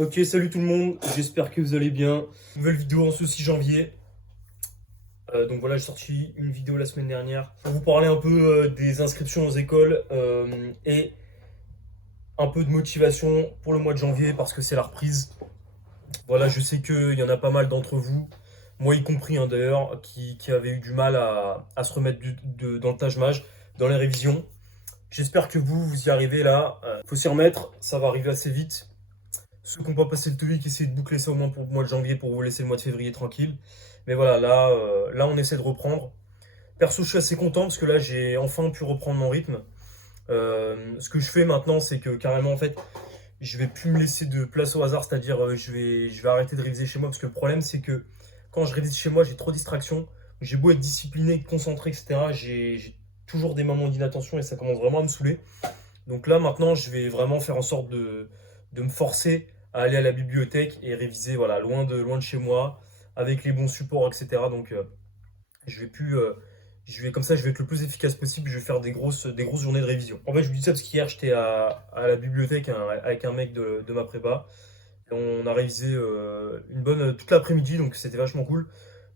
Ok, salut tout le monde, j'espère que vous allez bien. Nouvelle vidéo en ce 6 janvier. Donc voilà, j'ai sorti une vidéo la semaine dernière pour vous parler un peu des inscriptions aux écoles et un peu de motivation pour le mois de janvier parce que c'est la reprise. Voilà, je sais qu'il y en a pas mal d'entre vous, moi y compris d'ailleurs, qui avaient eu du mal à se remettre dans le tâche-mage, dans les révisions. J'espère que vous y arrivez là. Faut s'y remettre, ça va arriver assez vite. Ceux qui n'ont pas passé le TOEIC, essayez de boucler ça au moins pour le mois de janvier pour vous laisser le mois de février tranquille. Mais voilà, là on essaie de reprendre. Perso, je suis assez content parce que là, j'ai enfin pu reprendre mon rythme. Ce que je fais maintenant, c'est que carrément, en fait, je vais plus me laisser de place au hasard, c'est-à-dire je vais arrêter de réviser chez moi parce que le problème, c'est que quand je révise chez moi, j'ai trop de distractions. J'ai beau être discipliné, concentré, etc. J'ai toujours des moments d'inattention et ça commence vraiment à me saouler. Donc là, maintenant, je vais vraiment faire en sorte de me forcer à aller à la bibliothèque et réviser voilà, loin de chez moi, avec les bons supports, etc. Donc je vais plus. Comme ça, je vais être le plus efficace possible. Je vais faire des grosses journées de révision. En fait, je vous dis ça parce qu'hier, j'étais à la bibliothèque avec un mec de ma prépa. Et on a révisé toute l'après-midi, donc c'était vachement cool.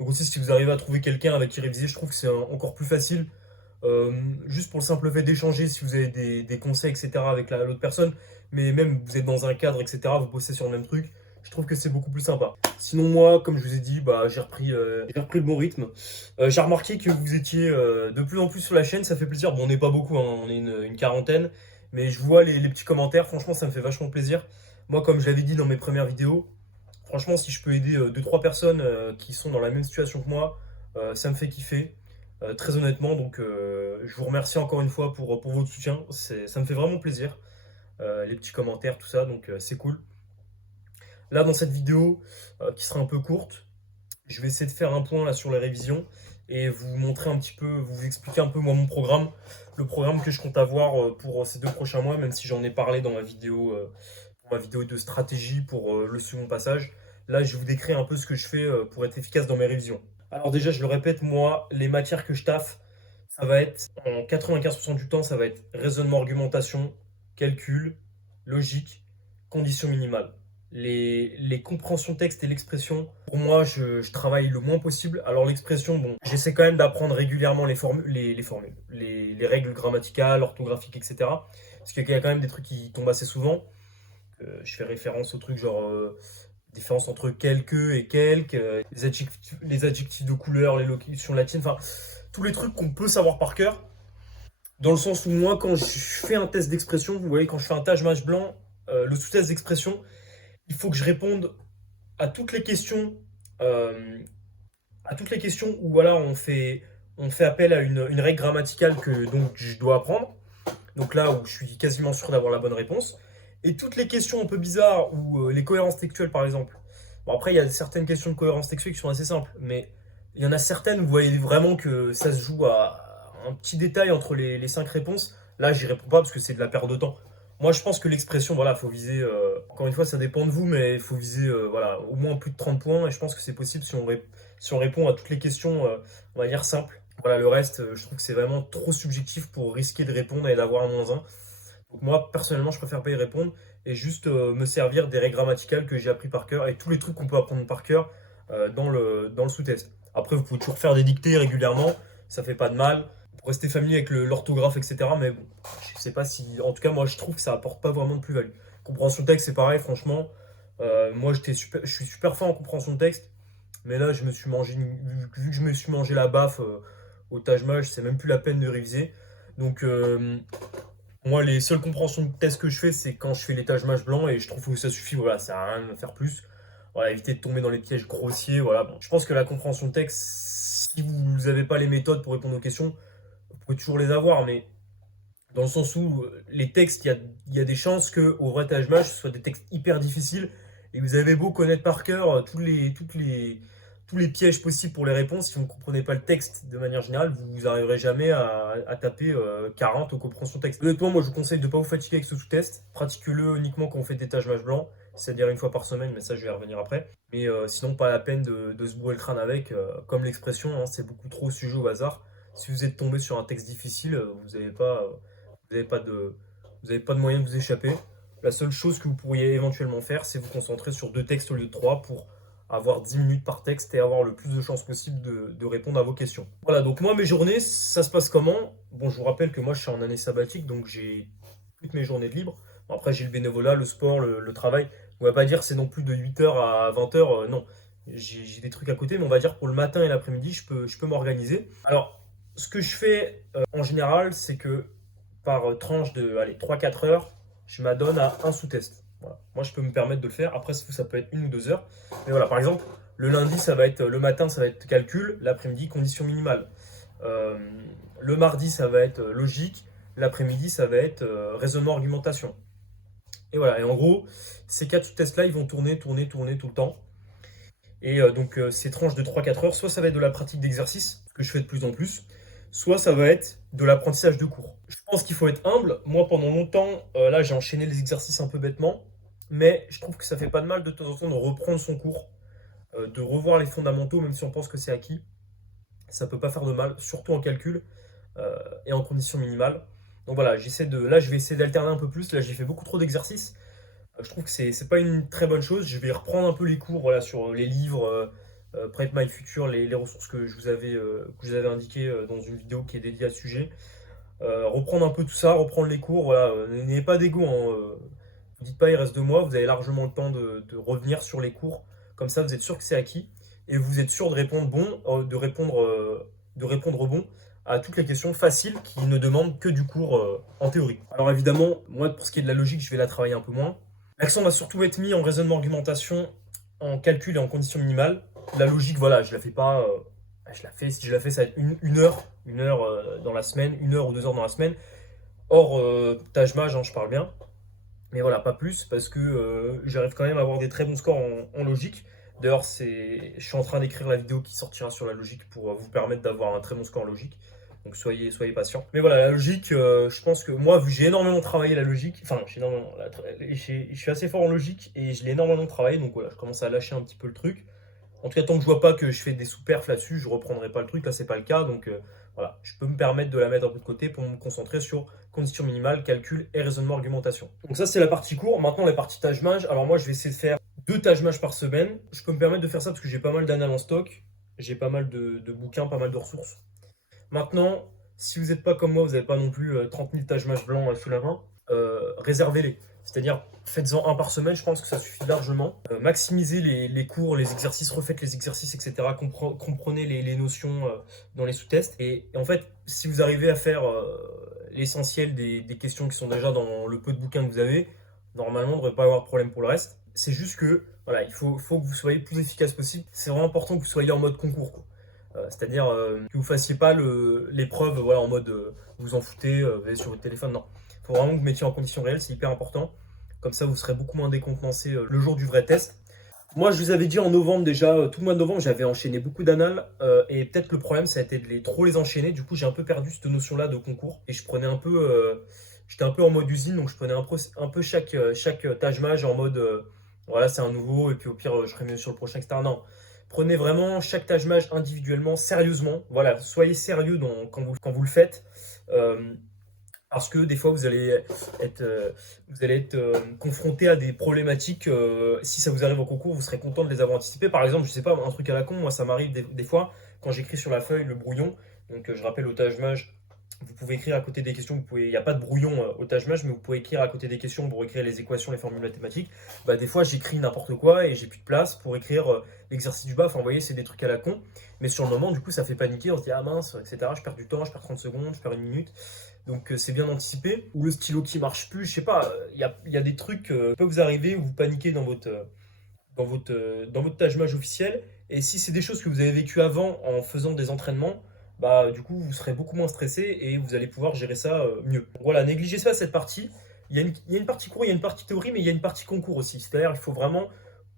Donc aussi, si vous arrivez à trouver quelqu'un avec qui réviser, je trouve que c'est encore plus facile. Euh, Juste pour le simple fait d'échanger, si vous avez des conseils, etc. avec l'autre personne, mais même vous êtes dans un cadre, etc. Vous bossez sur le même truc, je trouve que c'est beaucoup plus sympa. Sinon moi, comme je vous ai dit, bah, j'ai repris le bon rythme. J'ai remarqué que vous étiez de plus en plus sur la chaîne, ça fait plaisir. Bon, on n'est pas beaucoup, hein, on est une quarantaine, mais je vois les petits commentaires, franchement ça me fait vachement plaisir. Moi, comme je l'avais dit dans mes premières vidéos, franchement si je peux aider 2-3 personnes qui sont dans la même situation que moi, ça me fait kiffer. Très honnêtement, donc je vous remercie encore une fois pour votre soutien. Ça me fait vraiment plaisir. Les petits commentaires, tout ça, donc c'est cool. Là, dans cette vidéo, qui sera un peu courte, je vais essayer de faire un point là sur les révisions et vous montrer un petit peu, vous expliquer un peu moi mon programme, le programme que je compte avoir pour ces 2 prochains mois, même si j'en ai parlé dans ma vidéo de stratégie pour le second passage. Là, je vais vous décrire un peu ce que je fais pour être efficace dans mes révisions. Alors déjà, je le répète, moi, les matières que je taffe, ça va être, en 95% du temps, ça va être raisonnement, argumentation, calcul, logique, conditions minimales. Les compréhensions texte et l'expression, pour moi, je travaille le moins possible. Alors l'expression, bon, j'essaie quand même d'apprendre régulièrement les règles grammaticales, orthographiques, etc. Parce qu'il y a quand même des trucs qui tombent assez souvent. Je fais référence aux trucs genre différence entre quelque et quelque, les adjectifs de couleur, les locutions latines, enfin tous les trucs qu'on peut savoir par cœur. Dans le sens où moi, quand je fais un test d'expression, vous voyez, quand je fais un tâche match blanc, le sous-test d'expression, il faut que je réponde à toutes les questions, euh, où voilà, on fait appel à une règle grammaticale que donc je dois apprendre. Donc là où je suis quasiment sûr d'avoir la bonne réponse. Et toutes les questions un peu bizarres, ou les cohérences textuelles par exemple. Bon, après, il y a certaines questions de cohérence textuelle qui sont assez simples, mais il y en a certaines où vous voyez vraiment que ça se joue à un petit détail entre les 5 réponses. Là, j'y réponds pas parce que c'est de la perte de temps. Moi, je pense que l'expression, voilà, faut viser. Encore une fois, ça dépend de vous, mais il faut viser voilà, au moins plus de 30 points. Et je pense que c'est possible si on répond à toutes les questions, on va dire simples. Voilà, le reste, je trouve que c'est vraiment trop subjectif pour risquer de répondre et d'avoir un -1. Donc moi, personnellement, je préfère pas y répondre et juste me servir des règles grammaticales que j'ai appris par cœur et tous les trucs qu'on peut apprendre par cœur dans le sous-test. Après, vous pouvez toujours faire des dictées régulièrement, ça fait pas de mal pour rester familier avec l'orthographe, etc. Mais bon, je sais pas si. En tout cas, moi, je trouve que ça apporte pas vraiment de plus-value. Compréhension de texte, c'est pareil, franchement. Moi, je suis super fort en compréhension de texte, mais là, vu que je me suis mangé la baffe au Taj Mahal, c'est même plus la peine de réviser. Donc, moi, les seules compréhensions de texte que je fais, c'est quand je fais les tâches match blanc et je trouve que ça suffit. Voilà, ça sert à rien de faire plus. Voilà, éviter de tomber dans les pièges grossiers. Voilà, bon. Je pense que la compréhension de texte, si vous n'avez pas les méthodes pour répondre aux questions, vous pouvez toujours les avoir, mais dans le sens où les textes, il y a des chances qu'au vrai tâche match, ce soit des textes hyper difficiles et vous avez beau connaître par cœur tous les pièges possibles pour les réponses, si vous ne comprenez pas le texte de manière générale, vous n'arriverez jamais à taper 40 aux compréhensions texte. Honnêtement, moi je vous conseille de ne pas vous fatiguer avec ce sous-test. Pratiquez-le uniquement quand on fait des tâches match blanc, c'est-à-dire une fois par semaine, mais ça je vais y revenir après. Mais sinon, pas la peine de se bourrer le crâne avec. Comme l'expression, hein, c'est beaucoup trop sujet au hasard. Si vous êtes tombé sur un texte difficile, vous n'avez pas de moyen de vous échapper. La seule chose que vous pourriez éventuellement faire, c'est vous concentrer sur 2 textes au lieu de 3 pour avoir 10 minutes par texte et avoir le plus de chances possible de répondre à vos questions. Voilà, donc moi, mes journées, ça se passe comment? Bon, je vous rappelle que moi, je suis en année sabbatique, donc j'ai toutes mes journées de libre. Bon, après, j'ai le bénévolat, le sport, le travail. On va pas dire c'est non plus de 8h à 20h, non. J'ai des trucs à côté, mais on va dire pour le matin et l'après-midi, je peux m'organiser. Alors, ce que je fais en général, c'est que par tranche de allez, 3-4 heures, je m'adonne à un sous-test. Voilà. Moi, je peux me permettre de le faire. Après, ça peut être 1 ou 2 heures. Mais voilà, par exemple, le lundi, ça va être le matin, ça va être calcul, l'après-midi, condition minimale. Euh, le mardi, ça va être logique, l'après-midi, ça va être raisonnement, argumentation. Et voilà, et en gros, ces 4 sous-tests-là, ils vont tourner, tourner, tourner tout le temps. Et donc, ces tranches de 3-4 heures, soit ça va être de la pratique d'exercice, ce que je fais de plus en plus, soit ça va être de l'apprentissage de cours. Je pense qu'il faut être humble. Moi, pendant longtemps, là, j'ai enchaîné les exercices un peu bêtement, mais je trouve que ça fait pas de mal de temps en temps de reprendre son cours, de revoir les fondamentaux, même si on pense que c'est acquis. Ça peut pas faire de mal, surtout en calcul et en conditions minimales. Donc voilà, là, je vais essayer d'alterner un peu plus. Là, j'ai fait beaucoup trop d'exercices. Je trouve que c'est pas une très bonne chose. Je vais reprendre un peu les cours voilà, sur les livres, Prep My Future, les ressources que je vous avais indiquées dans une vidéo qui est dédiée à ce sujet. Reprendre un peu tout ça, reprendre les cours. Voilà, n'ayez pas d'ego. Hein, vous dites pas il reste 2 mois, vous avez largement le temps de revenir sur les cours. Comme ça, vous êtes sûr que c'est acquis et vous êtes sûr de répondre bon à toutes les questions faciles qui ne demandent que du cours en théorie. Alors évidemment, moi pour ce qui est de la logique, je vais la travailler un peu moins. L'accent va surtout être mis en raisonnement argumentation, en calcul et en conditions minimales. La logique, voilà, je la fais pas. Je la fais, si je la fais, ça va être une heure dans la semaine, 1 heure ou 2 heures dans la semaine. Hors tâche mage, hein, je parle bien. Mais voilà, pas plus, parce que j'arrive quand même à avoir des très bons scores en logique. D'ailleurs, je suis en train d'écrire la vidéo qui sortira sur la logique pour vous permettre d'avoir un très bon score en logique. Donc soyez patients. Mais voilà, la logique, je pense que moi, vu que j'ai énormément travaillé la logique, enfin, je suis assez fort en logique et je l'ai énormément travaillé, donc voilà, je commence à lâcher un petit peu le truc. En tout cas, tant que je vois pas que je fais des sous-perfs là-dessus, je reprendrai pas le truc. Là, c'est pas le cas. Donc voilà, je peux me permettre de la mettre un peu de côté pour me concentrer sur conditions minimales, calcul et raisonnement argumentation. Donc ça, c'est la partie cours. Maintenant, la partie tâche mage. Alors moi, je vais essayer de faire 2 tâches mage par semaine. Je peux me permettre de faire ça parce que j'ai pas mal d'annales en stock. J'ai pas mal de bouquins, pas mal de ressources. Maintenant, si vous n'êtes pas comme moi, vous n'avez pas non plus 30 000 tâches-mâches blancs sous la main, réservez-les. C'est-à-dire, faites-en un par semaine, je pense que ça suffit largement. Maximisez les cours, les exercices, refaites les exercices, etc. Comprenez les notions dans les sous-tests. Et en fait, si vous arrivez à faire l'essentiel des questions qui sont déjà dans le peu de bouquins que vous avez, normalement, on ne devrait pas avoir de problème pour le reste. C'est juste que, voilà, il faut que vous soyez le plus efficace possible. C'est vraiment important que vous soyez en mode concours, quoi. C'est-à-dire que vous fassiez pas l'épreuve voilà, en mode vous en foutez, vous allez sur votre téléphone. Non, il faut vraiment que vous mettiez en conditions réelles, c'est hyper important. Comme ça, vous serez beaucoup moins décontenancé le jour du vrai test. Moi, je vous avais dit en novembre déjà, tout le mois de novembre, j'avais enchaîné beaucoup d'annales. Et peut-être le problème, ça a été de trop les enchaîner. Du coup, j'ai un peu perdu cette notion-là de concours. Et je prenais un peu. J'étais un peu en mode usine, donc je prenais un peu chaque tâche mage en mode voilà, c'est un nouveau, et puis au pire, je ferai mieux sur le prochain, etc. Non. Prenez vraiment chaque tâche mage individuellement, sérieusement. Voilà, soyez sérieux quand vous le faites. Euh, Parce que des fois, vous allez être confronté à des problématiques. Si ça vous arrive au concours, vous serez content de les avoir anticipées. Par exemple, je sais pas, un truc à la con, moi ça m'arrive des fois, quand j'écris sur la feuille le brouillon, donc je rappelle au tâche mage, vous pouvez écrire à côté des questions, il n'y a pas de brouillon au tâche mage, mais vous pouvez écrire à côté des questions pour écrire les équations, les formules mathématiques. Bah, des fois, j'écris n'importe quoi et j'ai plus de place pour écrire l'exercice du bas. Enfin, vous voyez, c'est des trucs à la con. Mais sur le moment, du coup, ça fait paniquer. On se dit, ah mince, etc. Je perds du temps, je perds 30 secondes, je perds 1 minute. Donc c'est bien anticipé. Ou le stylo qui marche plus, je sais pas, il y a des trucs qui peuvent vous arriver où vous paniquez dans votre tâche mage officielle. Et si c'est des choses que vous avez vécues avant en faisant des entraînements, bah du coup vous serez beaucoup moins stressé et vous allez pouvoir gérer ça mieux. Donc, voilà, négligez pas cette partie. Il y a une partie cours, il y a une partie théorie, mais il y a une partie concours aussi. C'est-à-dire il faut vraiment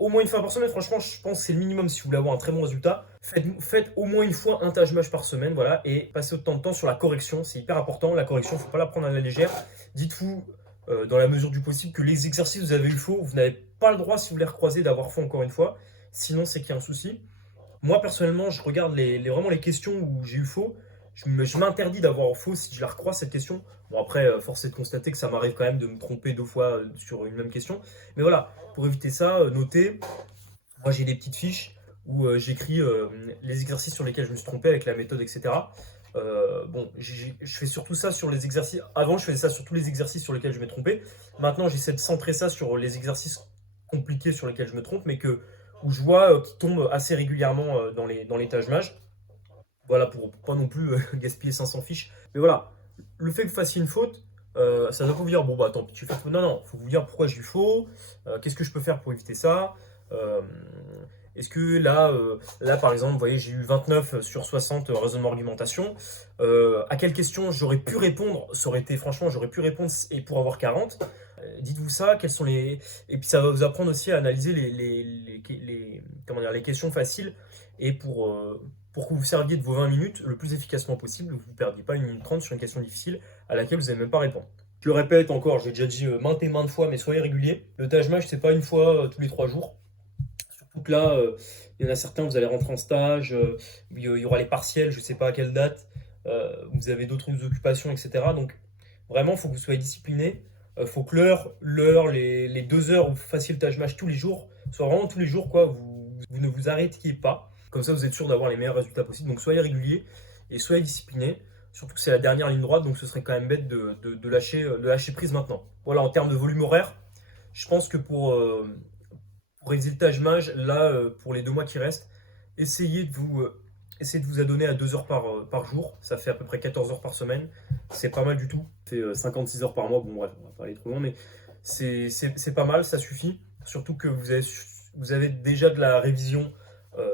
au moins une fois par semaine. Franchement, je pense que c'est le minimum si vous voulez avoir un très bon résultat. Faites au moins une fois un tâche mage par semaine, voilà, et passez autant de temps sur la correction. C'est hyper important. La correction, il ne faut pas la prendre à la légère. Dites-vous, dans la mesure du possible, que les exercices vous avez eu faux, vous n'avez pas le droit, si vous les recroisez, d'avoir faux encore une fois. Sinon, c'est qu'il y a un souci. Moi, personnellement, je regarde vraiment les questions où j'ai eu faux. je m'interdis d'avoir faux si je la recroise cette question. Bon, après, force est de constater que ça m'arrive quand même de me tromper 2 fois sur une même question. Mais voilà, pour éviter ça, notez. Moi, j'ai des petites fiches où j'écris les exercices sur lesquels je me suis trompé avec la méthode, etc. Bon, je fais surtout ça sur les exercices. Avant, je faisais ça sur tous les exercices sur lesquels je me trompais. Maintenant, j'essaie de centrer ça sur les exercices compliqués sur lesquels je me trompe, mais où je vois qui tombent assez régulièrement dans les tâches mages. Voilà, pour pas non plus gaspiller 500 fiches. Mais voilà, le fait que vous fassiez une faute, ça doit pas vous dire, bon bah tant pis, tu fais faute. Non, non, faut vous dire pourquoi j'ai eu faux, qu'est-ce que je peux faire pour éviter ça. Euh, Est-ce que là, par exemple, vous voyez, j'ai eu 29 sur 60 raisonnement argumentation. À quelle question j'aurais pu répondre? Ça aurait été, franchement, j'aurais pu répondre et pour avoir 40. Dites-vous ça, quels sont les. Et puis ça va vous apprendre aussi à analyser comment dire, les questions faciles et pour que vous serviez de vos 20 minutes le plus efficacement possible, vous ne perdiez pas 1 minute 30 sur une question difficile à laquelle vous n'avez même pas répondre. Je le répète encore, j'ai déjà dit maintes et maintes fois, mais soyez réguliers. Le tâche match, c'est pas une fois tous les 3 jours. Surtout que là, il y en a certains, vous allez rentrer en stage, il y aura les partiels, je sais pas à quelle date, vous avez d'autres occupations, etc. Donc vraiment, il faut que vous soyez discipliné. Il faut que les 2 heures où vous fassiez le tâche match tous les jours, soit vraiment tous les jours, quoi. Vous ne vous arrêtiez pas. Comme ça, vous êtes sûr d'avoir les meilleurs résultats possibles. Donc soyez réguliers et soyez disciplinés. Surtout que c'est la dernière ligne droite, donc ce serait quand même bête de lâcher prise maintenant. Voilà, en termes de volume horaire, je pense que pour réviser le tâche mage, là, pour les 2 mois qui restent, essayez de vous adonner à 2 heures par jour. Ça fait à peu près 14 heures par semaine. C'est pas mal du tout. Ça fait 56 heures par mois. Bon, bref, on va pas aller trop loin, mais c'est pas mal, ça suffit. Surtout que vous avez déjà de la révision.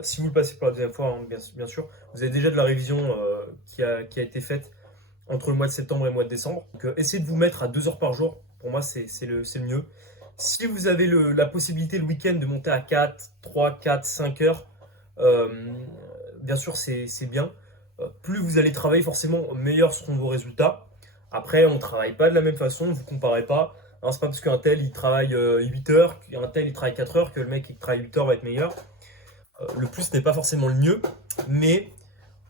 Si vous le passez pour la deuxième fois, hein, bien sûr, vous avez déjà de la révision qui a été faite entre le mois de septembre et le mois de décembre. Donc, essayez de vous mettre à 2 heures par jour. Pour moi, c'est le mieux. Si vous avez la possibilité le week-end de monter à 4, 3, 4, 5 heures, euh, bien sûr, c'est bien. Plus vous allez travailler, forcément, meilleurs seront vos résultats. Après, on ne travaille pas de la même façon, vous ne comparez pas. Hein, c'est pas parce qu'un tel il travaille 8 heures, qu'un tel il travaille 4 heures, que le mec qui travaille 8 heures va être meilleur. Le plus n'est pas forcément le mieux, mais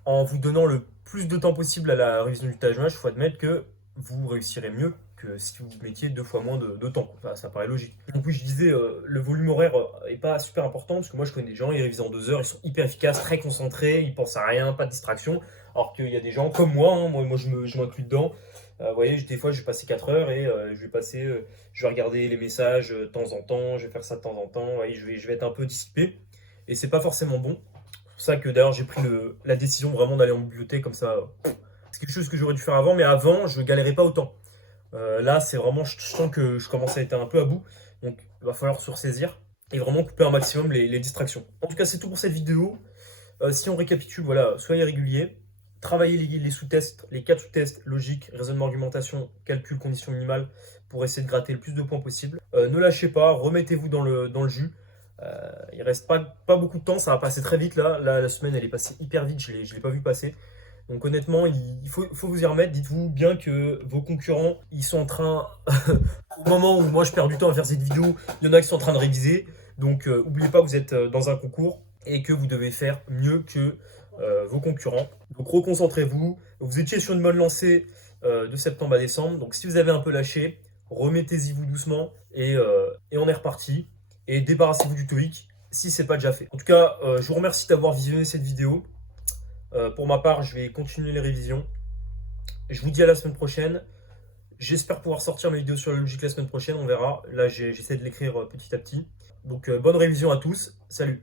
en vous donnant le plus de temps possible à la révision du tâche match, il faut admettre que vous réussirez mieux que si vous mettiez 2 fois moins de temps. Enfin, ça paraît logique. Donc oui, je disais, le volume horaire est pas super important, parce que moi je connais des gens, ils révisent en 2 heures, ils sont hyper efficaces, très concentrés, ils pensent à rien, pas de distraction. Alors qu'il y a des gens comme moi, hein, moi je m'inclus dedans. Vous voyez, des fois je vais passer 4 heures et je vais regarder les messages de temps en temps, je vais faire ça de temps en temps, et je vais être un peu dissipé. Et c'est pas forcément bon. C'est pour ça que d'ailleurs j'ai pris la décision vraiment d'aller en bibliothèque comme ça. C'est quelque chose que j'aurais dû faire avant, mais avant je galérais pas autant. Là c'est vraiment, je sens que je commence à être un peu à bout, donc il va falloir se ressaisir et vraiment couper un maximum les distractions. En tout cas c'est tout pour cette vidéo. Si on récapitule, voilà, soyez réguliers, travaillez les sous-tests, les 4 sous-tests, logique, raisonnement, argumentation, calcul, condition minimale, pour essayer de gratter le plus de points possible. Ne lâchez pas, remettez-vous dans le jus. Il reste pas beaucoup de temps, ça va passer très vite là. La semaine elle est passée hyper vite, je l'ai pas vu passer. Donc honnêtement, il faut vous y remettre. Dites-vous bien que vos concurrents, ils sont en train, au moment où moi je perds du temps à faire cette vidéo, il y en a qui sont en train de réviser. Donc n'oubliez pas que vous êtes dans un concours et que vous devez faire mieux que vos concurrents. Donc reconcentrez-vous. Vous étiez sur une bonne lancée de septembre à décembre. Donc si vous avez un peu lâché, remettez-y vous doucement et on est reparti. Et débarrassez-vous du TOEIC si c'est pas déjà fait. En tout cas, je vous remercie d'avoir visionné cette vidéo. Pour ma part, je vais continuer les révisions. Je vous dis à la semaine prochaine. J'espère pouvoir sortir mes vidéos sur la logique la semaine prochaine, on verra. Là, j'essaie de l'écrire petit à petit. Donc, bonne révision à tous. Salut!